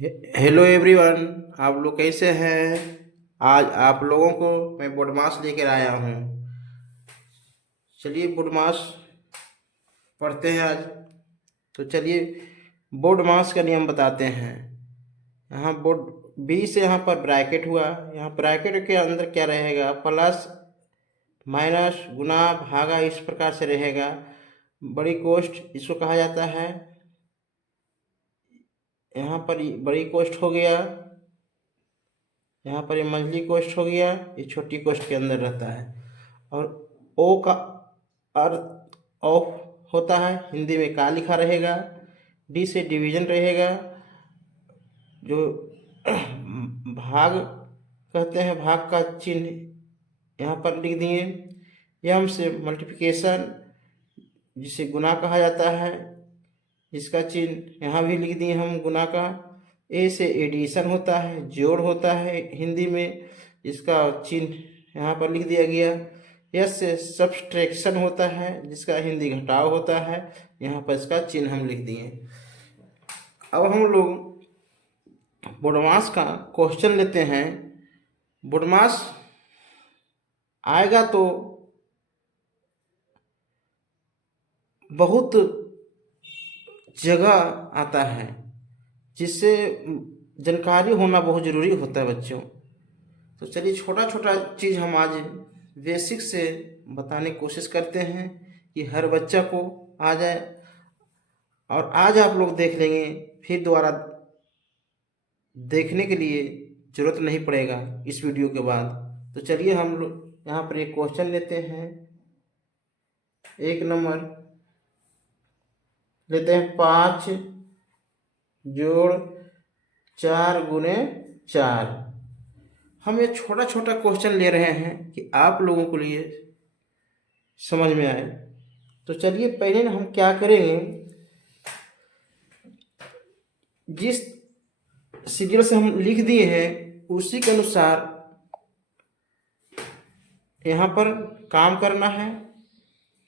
Hello everyone. आप लोग कैसे हैं? आज आप लोगों को मैं बोडमास लेकर आया हूँ। चलिए बोडमास पढ़ते हैं आज। तो चलिए बोडमास का नियम बताते हैं। यहाँ बोड बी से यहाँ पर ब्रैकेट हुआ। यहाँ ब्रैकेट के अंदर क्या रहेगा? प्लस माइनस गुना भागा इस प्रकार से रहेगा। बड़ी कोष्ठ इसको कहा जाता है। यहाँ पर बड़ी कोष्ठ हो गया, यहाँ पर ये मंझली कोष्ठ हो गया, ये छोटी कोष्ठ के अंदर रहता है। और ओ का अर्थ ऑफ होता है, हिंदी में का लिखा रहेगा। डी से डिवीजन रहेगा, जो भाग कहते हैं, भाग का चिन्ह यहाँ पर लिख दिए। एम से मल्टीप्लिकेशन, जिसे गुना कहा जाता है, इसका चिन्ह यहाँ भी लिख दिए हम, गुना का। ए से एडिशन होता है, जोड़ होता है हिंदी में, इसका चिन्ह यहाँ पर लिख दिया गया। एस से सब्सट्रैक्शन होता है, जिसका हिंदी घटाव होता है, यहाँ पर इसका चिन्ह हम लिख दिए। अब हम लोग बोडमास का क्वेश्चन लेते हैं। बोडमास आएगा तो बहुत जगह आता है, जिससे जानकारी होना बहुत ज़रूरी होता है बच्चों। तो चलिए छोटा छोटा चीज़ हम आज बेसिक से बताने की कोशिश करते हैं कि हर बच्चा को आ जाए। और आज आप लोग देख लेंगे, फिर दोबारा देखने के लिए ज़रूरत नहीं पड़ेगा इस वीडियो के बाद। तो चलिए हम लोग यहाँ पर एक क्वेश्चन लेते हैं। एक नंबर लेते हैं, 5 जोड़ 4 गुने 4। हम ये छोटा छोटा क्वेश्चन ले रहे हैं कि आप लोगों के लिए समझ में आए। तो चलिए पहले हम क्या करेंगे, जिस सीरियल से हम लिख दिए हैं उसी के अनुसार यहाँ पर काम करना है।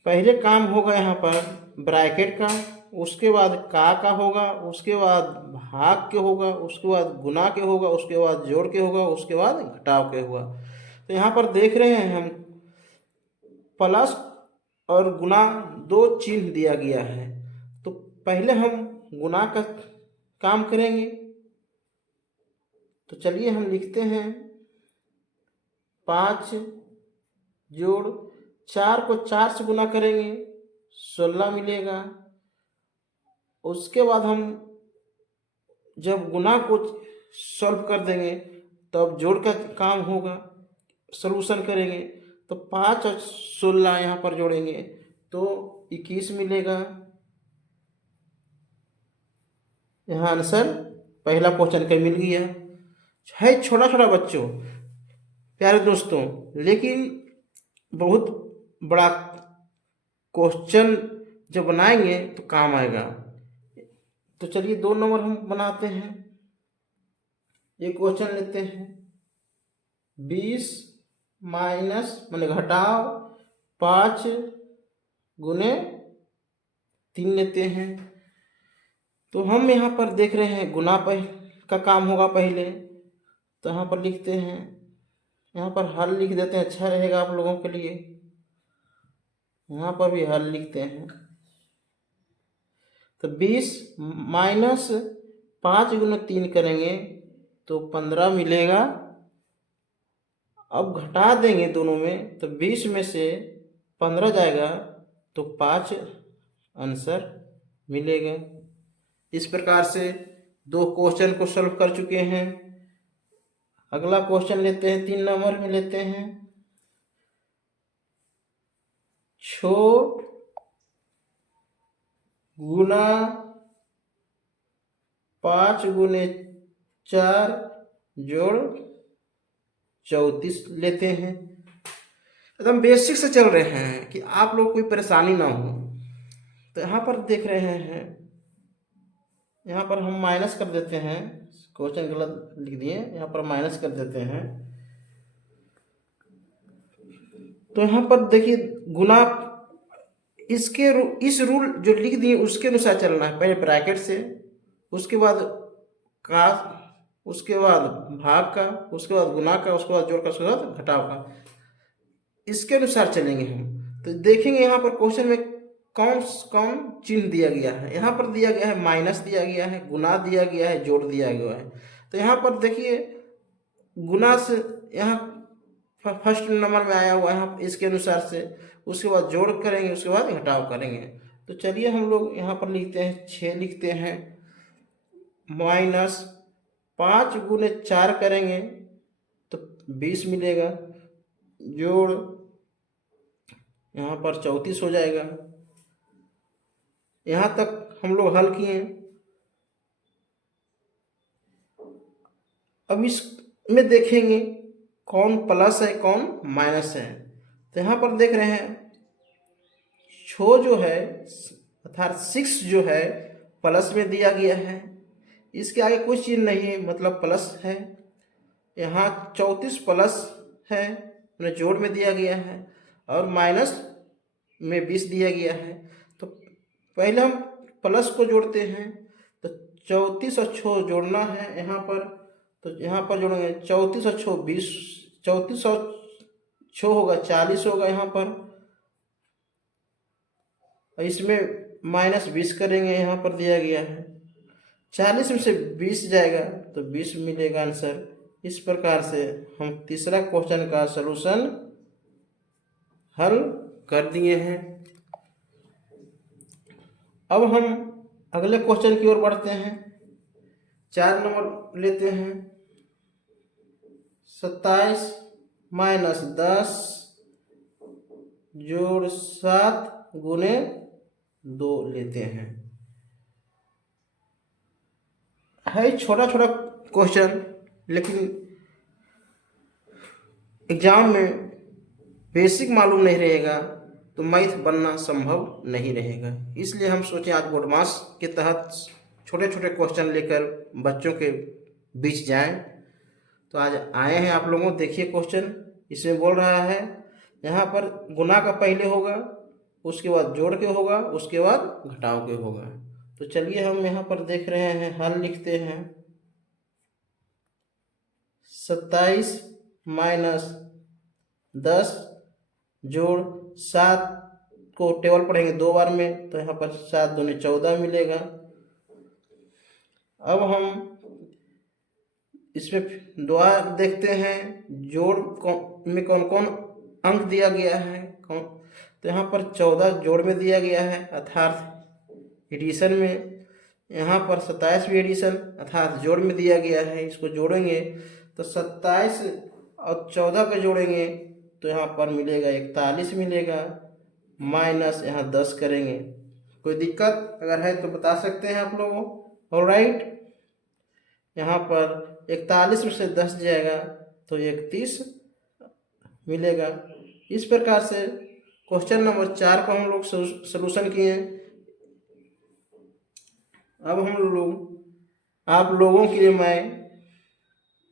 पहले काम होगा यहाँ पर ब्रैकेट का, उसके बाद का होगा, उसके बाद भाग के होगा, उसके बाद गुना के होगा, उसके बाद जोड़ के होगा, उसके बाद घटाव के होगा। तो यहाँ पर देख रहे हैं हम, प्लस और गुना दो चिन्ह दिया गया है। तो पहले हम गुना का काम करेंगे। तो चलिए हम लिखते हैं, 5 जोड़ 4 को 4 से गुना करेंगे, 16 मिलेगा। उसके बाद हम जब गुना को सॉल्व कर देंगे तब जोड़ का काम होगा, सॉल्यूशन करेंगे। तो 5 और 16 यहाँ पर जोड़ेंगे तो 21 मिलेगा। यहाँ आंसर पहला क्वेश्चन का मिल गया है। छोटा छोटा बच्चों, प्यारे दोस्तों, लेकिन बहुत बड़ा क्वेश्चन जब बनाएंगे तो काम आएगा। तो चलिए 2 नंबर हम बनाते हैं। एक क्वेश्चन लेते हैं, 20 माइनस माने घटाव 5 गुने 3 लेते हैं। तो हम यहाँ पर देख रहे हैं गुना का काम होगा पहले। तो यहाँ पर लिखते हैं, यहाँ पर हल लिख देते हैं, अच्छा रहेगा आप लोगों के लिए। यहाँ पर भी हल लिखते हैं। तो 20 माइनस 5 गुना 3 करेंगे तो 15 मिलेगा। अब घटा देंगे दोनों में, तो 20 में से 15 जाएगा तो 5 आंसर मिलेगा। इस प्रकार से 2 क्वेश्चन को सॉल्व कर चुके हैं। अगला क्वेश्चन लेते हैं, 3 नंबर में लेते हैं, 6 गुना 5 गुने 4 जोड़ 34 लेते हैं। एकदम बेसिक से चल रहे हैं कि आप लोग कोई परेशानी ना हो। तो यहाँ पर देख रहे हैं, यहाँ पर हम माइनस कर देते हैं, क्वेश्चन गलत लिख दिए, यहाँ पर माइनस कर देते हैं। तो यहाँ पर देखिए गुना, इस रूल जो लिख दिए उसके अनुसार चलना है। पहले ब्रैकेट से, उसके बाद का, उसके बाद भाग का, उसके बाद गुना का, उसके बाद जोड़ का, उसके बाद घटाव का, इसके अनुसार चलेंगे हम। तो देखेंगे यहाँ पर क्वेश्चन में कौन कौन चिन्ह दिया गया है। यहाँ पर दिया गया है माइनस, दिया गया है गुना, दिया गया है जोड़, दिया गया है। तो यहाँ पर देखिए गुना से यहाँ फर्स्ट नंबर में आया हुआ है यहाँ इसके अनुसार से, उसके बाद जोड़ करेंगे, उसके बाद घटाव करेंगे। तो चलिए हम लोग यहाँ पर लिखते हैं 6 लिखते हैं, माइनस 5 गुने 4 करेंगे तो 20 मिलेगा, जोड़ यहाँ पर 34 हो जाएगा। यहाँ तक हम लोग हल किए। अब इसमें देखेंगे कौन प्लस है कौन माइनस है। तो यहाँ पर देख रहे हैं छो जो है अर्थात 6 जो है प्लस में दिया गया है, इसके आगे कोई चिन्ह नहीं है मतलब प्लस है। यहाँ 34 प्लस है मैंने जोड़ में दिया गया है, और माइनस में 20 दिया गया है। तो पहले हम प्लस को जोड़ते हैं, तो 34 और 6 जोड़ना है यहाँ पर। तो यहाँ पर जोड़ेंगे 34 और 6 20, 34 और 6 होगा 40 होगा यहाँ पर, और इसमें माइनस 20 करेंगे, यहाँ पर दिया गया है 40 में से 20 जाएगा तो 20 मिलेगा आंसर। इस प्रकार से हम तीसरा क्वेश्चन का सलूशन हल कर दिए हैं। अब हम अगले क्वेश्चन की ओर बढ़ते हैं। 4 नंबर लेते हैं, 27 माइनस 10 जोड़ 7 गुने 2 लेते हैं। है छोटा छोटा क्वेश्चन, लेकिन एग्जाम में बेसिक मालूम नहीं रहेगा तो मैथ बनना संभव नहीं रहेगा। इसलिए हम सोचे आज बोडमास के तहत छोटे छोटे क्वेश्चन लेकर बच्चों के बीच जाएं। तो आज आए हैं आप लोगों, देखिए क्वेश्चन इसमें बोल रहा है यहाँ पर गुना का पहले होगा, उसके बाद जोड़ के होगा, उसके बाद घटाव के होगा। तो चलिए हम यहाँ पर देख रहे हैं, हल लिखते हैं। 27 माइनस 10 जोड़ 7 को टेबल पढ़ेंगे 2 बार में, तो यहाँ पर 7 दूनी 14 मिलेगा। अब हम इसमें दोबारा देखते हैं जोड़ में कौन कौन अंक दिया गया है कौन। तो यहाँ पर 14 जोड़ में दिया गया है अर्थात एडिशन में, यहाँ पर 27 भी एडिशन अर्थात जोड़ में दिया गया है। इसको जोड़ेंगे तो 27 और 14 को जोड़ेंगे तो यहाँ पर मिलेगा 41 मिलेगा, माइनस यहाँ 10 करेंगे। कोई दिक्कत अगर है तो बता सकते हैं आप लोगों। ऑलराइट, यहाँ पर 41 में से 10 जाएगा तो 31 मिलेगा। इस प्रकार से क्वेश्चन नंबर 4 को हम लोग सलूशन किए। अब हम लोग आप लोगों के लिए मैं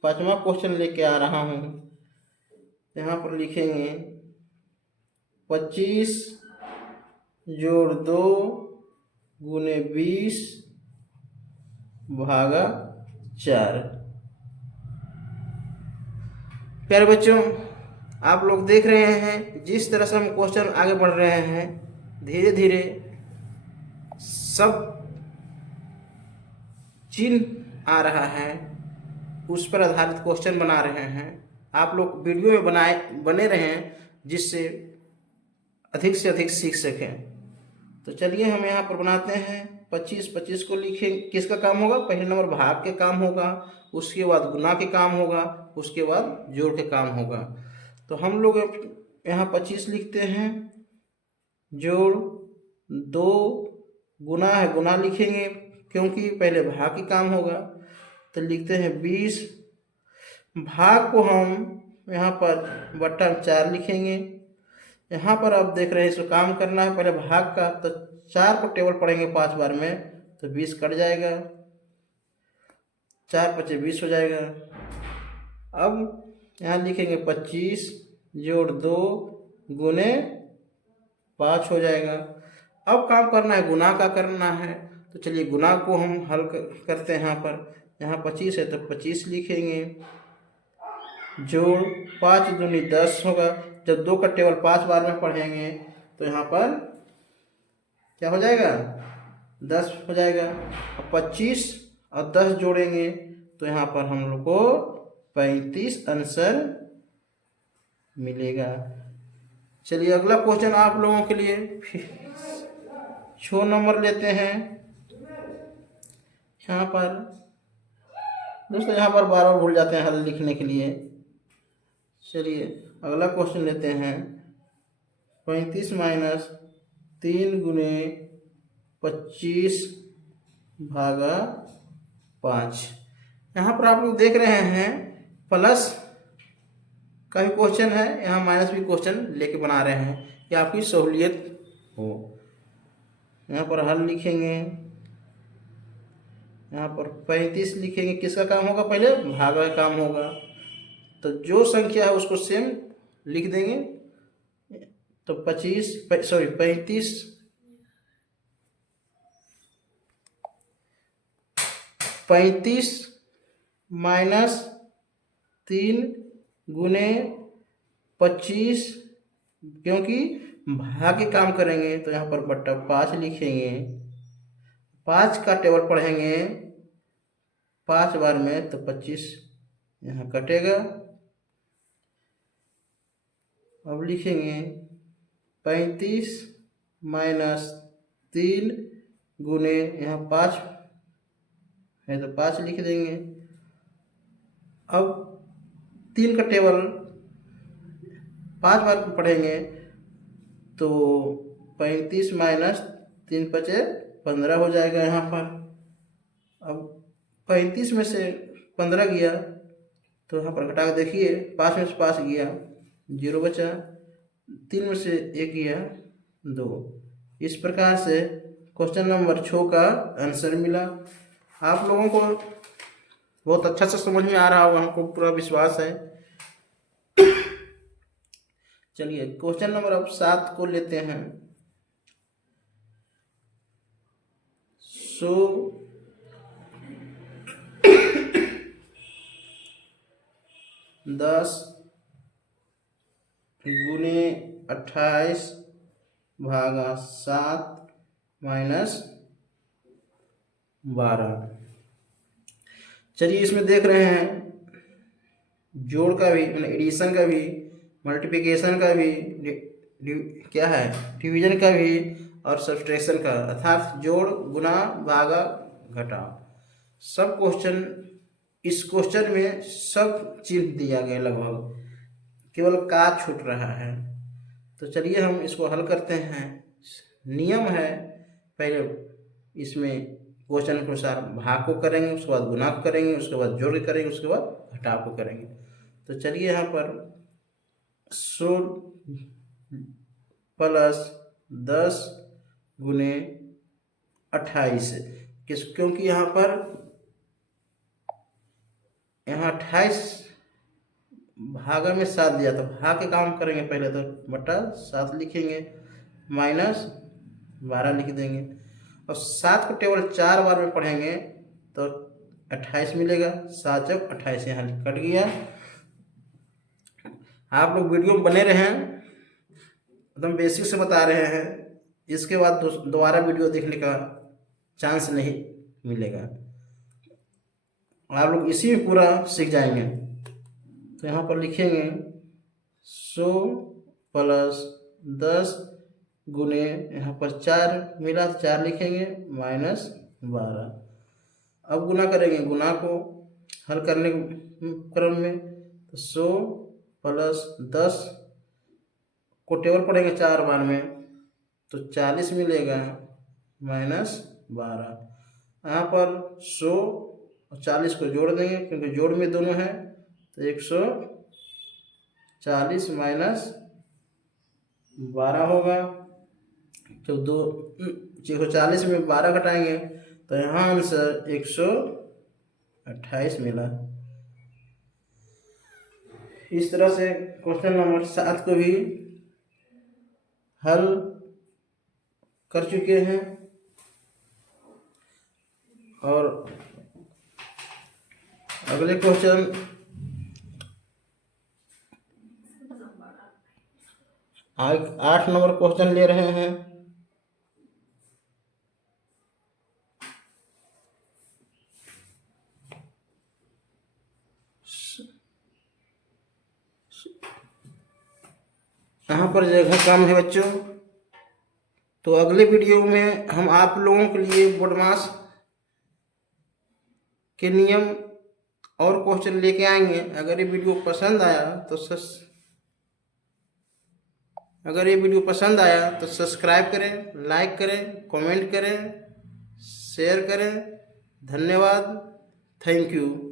5वां क्वेश्चन लेके आ रहा हूँ। यहाँ पर लिखेंगे 25 जोड़ 2 गुने 20 भागा 4। प्यारे बच्चों, आप लोग देख रहे हैं जिस तरह से हम क्वेश्चन आगे बढ़ रहे हैं, धीरे धीरे सब चिन्ह आ रहा है, उस पर आधारित क्वेश्चन बना रहे हैं। आप लोग वीडियो में बने रहें जिससे अधिक से अधिक सीख सकें। तो चलिए हम यहाँ पर बनाते हैं 25 को लिखें। किसका काम होगा? पहले नंबर भाग के काम होगा, उसके बाद गुना के काम होगा, उसके बाद जोड़ के काम होगा। तो हम लोग यहाँ 25 लिखते हैं, जोड़ 2 गुना है, गुना लिखेंगे क्योंकि पहले भाग के काम होगा। तो लिखते हैं 20, भाग को हम यहाँ पर बट्टा 4 लिखेंगे। यहाँ पर आप देख रहे हैं इसको काम करना है पहले भाग का, तो 4 को टेबल पढ़ेंगे 5 बार में तो 20 कट जाएगा, 4 × 5 = 20 हो जाएगा। अब यहाँ लिखेंगे 25 जोड़ 2 गुने 5 हो जाएगा। अब काम करना है गुना का करना है, तो चलिए गुना को हम हल करते हैं। यहाँ 25 है तो 25 लिखेंगे, जोड़ 5 दूनी 10 होगा। जब 2 का टेबल 5 बार में पढ़ेंगे तो यहाँ पर क्या हो जाएगा, 10 हो जाएगा। अब 25 और 10 जोड़ेंगे तो यहाँ पर हम लोग को 35 आंसर मिलेगा। चलिए अगला क्वेश्चन आप लोगों के लिए 6 नंबर लेते हैं। यहाँ पर दोस्तों यहाँ पर बार बार भूल जाते हैं हल लिखने के लिए। चलिए अगला क्वेश्चन लेते हैं। 35 माइनस 3 गुने 25 भागा 5। यहाँ पर आप लोग देख रहे हैं प्लस का भी क्वेश्चन है, यहाँ माइनस भी क्वेश्चन लेके बना रहे हैं कि आपकी सहूलियत हो। यहाँ पर हल लिखेंगे, यहाँ पर 35 लिखेंगे, किसका काम होगा, पहले भागा का काम होगा। तो जो संख्या है उसको सेम लिख देंगे। तो 35 माइनस 3 गुने 25, क्योंकि भाग के काम करेंगे तो यहाँ पर बट्टा 5 लिखेंगे। 5 का टेबल पढ़ेंगे 5 बार में तो 25 यहाँ कटेगा। अब लिखेंगे 35 माइनस 3 गुने, यहाँ 5 है तो 5 लिख देंगे। अब 3 का टेबल 5 बार पढ़ेंगे तो 35 माइनस 3 पचे 15 हो जाएगा यहाँ पर। अब 35 में से 15 गया तो यहाँ पर घटा के देखिए, 5 में से 5 गया 0 बचा, 3 में से 1 गया 2। इस प्रकार से क्वेश्चन नंबर 6 का आंसर मिला। आप लोगों को बहुत अच्छा से समझ में आ रहा होगा, हमको पूरा विश्वास है। चलिए क्वेश्चन नंबर अब 7 को लेते हैं। 10 गुने 28 भागा 7 माइनस 12। चलिए इसमें देख रहे हैं जोड़ का भी, एडिशन का भी, मल्टीप्लिकेशन का भी, क्या है, डिवीजन का भी और सब्ट्रैक्शन का, अर्थात जोड़, गुना, भागा, घटा। सब क्वेश्चन, इस क्वेश्चन में सब चिन्ह दिया गया लगभग, केवल का छूट रहा है। तो चलिए हम इसको हल करते हैं। नियम है, पहले इसमें क्वेश्चन के अनुसार भाग को करेंगे, उसके बाद गुना को करेंगे, उसके बाद जोड़ के करेंगे, उसके बाद घटाव को करेंगे। तो चलिए यहाँ पर 16 प्लस 10 गुने 28, क्योंकि यहाँ 28 भागा में 7 दिया, तो भाग के काम करेंगे पहले, तो बटा 7 लिखेंगे, माइनस 12 लिख देंगे। और 7 को टेबल 4 बार में पढ़ेंगे तो 28 मिलेगा। 7 जब 28 यहाँ कट गया। आप लोग वीडियो में बने रहें, एकदम बेसिक से बता रहे हैं, इसके बाद दोबारा वीडियो देखने का चांस नहीं मिलेगा। आप लोग इसी में पूरा सीख जाएंगे। तो यहाँ पर लिखेंगे 100 प्लस 10 गुने, यहाँ पर 4 मिला तो 4 लिखेंगे, माइनस 12। अब गुना करेंगे, गुना को हल करने के क्रम में तो 100 प्लस 10 को टेबल पढ़ेंगे 4 बार में तो 40 मिलेगा, माइनस 12। यहाँ पर 100 और 40 को जोड़ देंगे, क्योंकि जोड़ में दोनों हैं, तो 140 माइनस 12 होगा। तो 140 में 12 घटाएंगे तो यहाँ आंसर 128 मिला। इस तरह से क्वेश्चन नंबर 7 को भी हल कर चुके हैं। और अगले क्वेश्चन 8 नंबर क्वेश्चन ले रहे हैं। यहाँ पर जगह कम है बच्चों, तो अगले वीडियो में हम आप लोगों के लिए बोडमास के नियम और क्वेश्चन लेके आएंगे। अगर ये वीडियो पसंद आया तो सब्सक्राइब करें, लाइक करें, कमेंट करें, शेयर करें। धन्यवाद, थैंक यू।